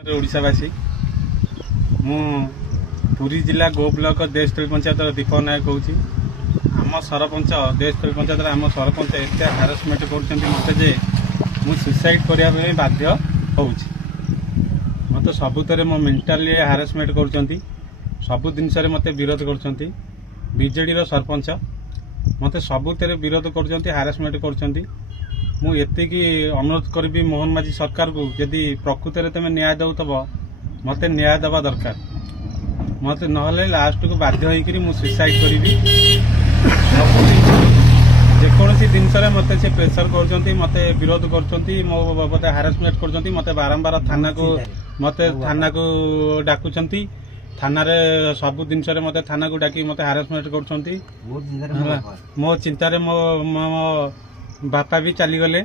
ओडावासी मु पुरी जिला गो ब्लॉक देशतली पंचायत दीपक नायक कहूँ आम सरपंच देशतली पंचायत आम सरपंच एत हारासमेंट करते जे मु सुसाइड करने बाध्य हो मत सबुतरे मो मेंटाली हारासमेंट कर सबु जिनस मत विरोध कर बीजेडी सरपंच मत सबुतरे विरोध कर हारासमेंट कर मु एतिकी अनुरोध करी मोहन माझी सरकार को यदि प्रकृत में तुम न्याय दौथब मत न्याय दबा दरकार मत नहले लास्ट को बाध्य होकर मु सुसाइड करी जेकोसी जिनस मत से प्रेसर कर मत विरोध कर मत हारासमेंट कर मत बारंबार थाना को डाकुंट थाना रे सब जिनस मत थाना को डाकी मत हारासमेंट कर मो चिंतार मो बापा भी चलीगले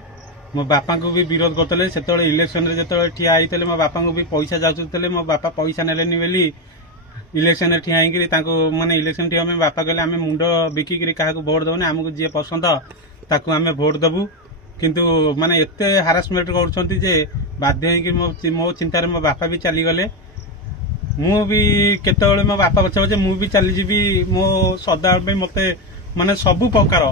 मो बापा को भी विरोध करते से इलेक्शन जो ठिया होते मो बापा को भी पैसा जाचुले मो बापा पैसा नेलेनी बोली इलेक्शन ठिया माने इलेक्शन ठिया में बापा कहले आम मुंड बिकिक क्या भोट दबुनि आमको जी पसंद ताकू आम भोट दबू किंतु माने एते हारासमेंट कर बाध्य मो चिंतार मो बापा भी चलीगले मु भी केतबेले मो बापा पछे पछे मु भी चलीजी मो सदा मत माने सबु प्रकार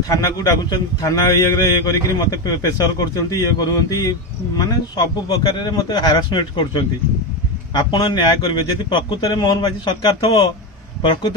थाना को डाकुन थाना ये करी मत प्रेसर कर माने सब प्रकार मत हारासमेंट कर आपण न्याय करेंगे जदि प्रकृत में मोहन माझी सरकार थो प्रकृत